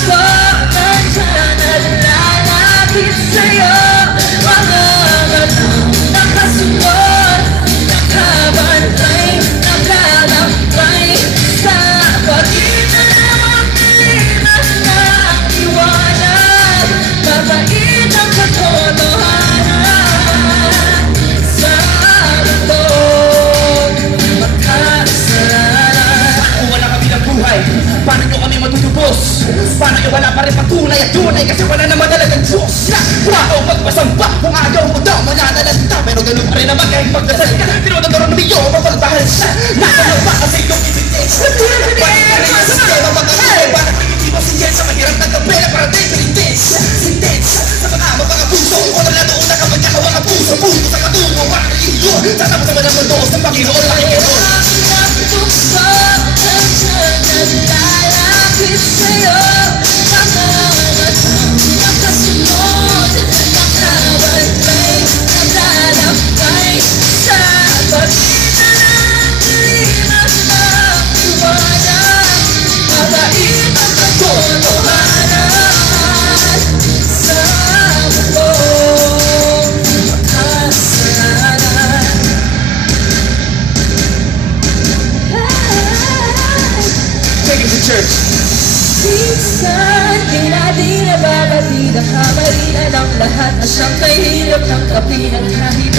tukso, nandiyan at lalapit sa'yo. Mga batang nakasunod, nakabantay, nakalakbay sa pagitan ng dilim at ng liwanag. Mabait ang katotohanan sa mundong makasalanan. Kung wala kami ng buhay, paano nyo kami matutubos? Paano nyo wala pa rin patunay at tunay? Kasi wala naman talagang Diyos na wala magpasamba. Kung ayaw mo daw mananalanta, pero ganun pa rin naman kahit magdasal ka. Tinuturo ng iyo, mapagbahan siya. Nakalaw ba kasi yung ibigay? Bakit ka rin ang sistema magkakay? Bakit hindi mo siyan sa mahirap ng kapela para tayo pinintens? Sintens sa mga puso ko na doon na kapag nakawa ka puso. Puso sa katungo, bakit iyo? Sasama sa mga mandos ng Panginoon lang ito. Tukso, nandiyan at lalapit sa'yo. Mga batang nakasunod, nakabantay, nakalakbay sa pagitan ng dilim at ng liwanag. Mabait ang katotohanan sa mundong makasalanan. Take it to church. Minsan, di natin nababatid ang kamalian ng lahat at siyang kahirap ng kapinan. Kahit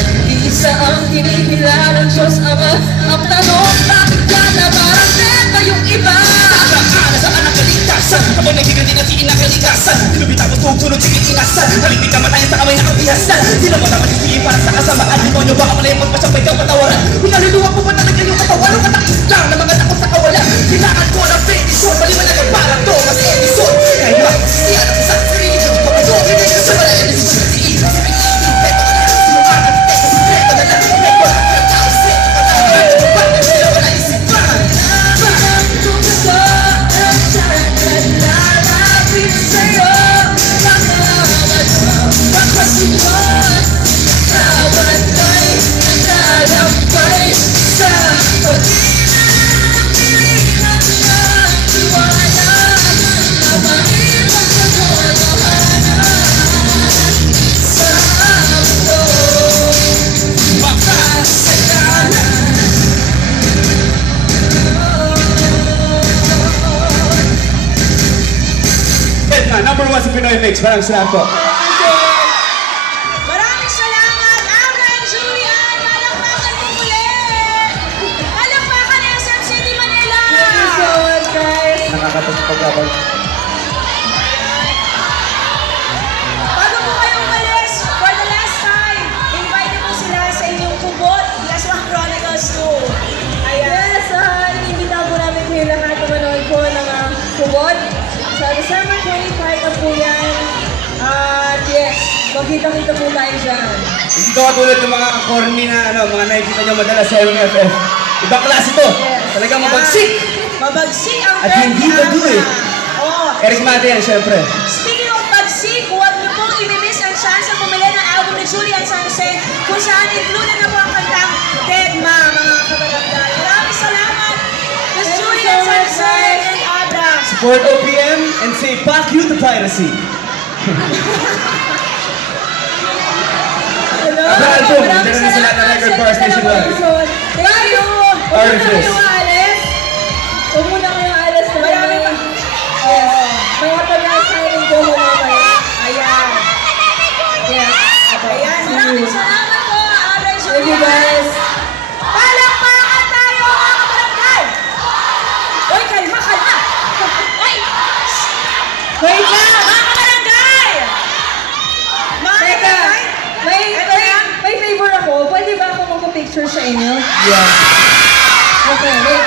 isa ang kinikilalang Diyos Ama. Ang tanong, bakit ka na parang neto yung iba? Nakakaana sa anak kaligtasan. Kapag nagsigan din natin inakalikasan. Tinubita mo tugtunod, sige inasan. Halimit ka matayan sa kamay na kapihasan. Di naman naman isipin para sa kasamaan. Di mo nyo baka malay magpasabay kang patawaran. Pinaluluwa po ba talaga yung katawan? Ang katakis lang na mga takot sa kawalan. Kailangan ko ng bendition. Maliwanag ang parang to kasi episode. Kahit ba, siya na sa sarili ko. Kapag hindi ka sa malaya na siya sa iba. Sa pinigil, peto ka na. Sinukaan at teka, sikreto na lang. May wala ka ng tao, seto ka na. Bakit sila wala isipan? Parang tukso, nandiyan at lalapit sa'yo. Mga batang nakasunod, nakabantay, nakalakbay sa pagitan ng dilim at ng liwanag. Mabait ang katotohanan sa mundong makasalanan. Number 1 sa Pinoy Mix. Maraming salamat po. Maraming salamat, Abra and Julian! Palakpakan mo muli! Palakpakan SM City Manila! Thank you so much, guys. Nakakatapos pag-abag. Bago po kayo umalis, for the last time, invite mo sila sa inyong kubot, Laswang Chronicles 2. Ayan. Yes, inimbita po namin kayo lahat na manood po ng kubot. Sa December 25 na po yan. At yes, makita-kita po tayo dyan. Hindi ko katulad ng mga corny na mga nakikita nyo madalas sa MFF. Ibang klase to. Talagang mabagsik. Mabagsik ang At hindi Dirty ka do Abra. eh. Oh. Eric Mate yan, syempre. Speaking of pagsik, huwag niyo pong i-miss ang chance na pumili ng album ni Julian San Jose kung saan included na po ang kantang Dead Ma, mga kabarangay. Maraming salamat, Miss Julian San Jose and Abra. Support OPM and say fuck you to piracy. Hello? Abra album, Maraming dyan na sila na record bar station salamat. live. Thank you. Huwag muna kayong aalis. Huwag muna kayong aalis. Maraming pa. May hapag-asahin ko mo mamaya. Ayan. Yes. Ayan. Maraming salamat po, Abra and Thank you, Julian. guys. Palakpakan tayo, mga kabarangay! Uy, kalma, kalma! Ay! Wait lang! Mga kabarangay! Mga Teka, kabarangay! may favor ako. Pwede ba ako magpa-picture sa inyo? Yeah. Okay, wait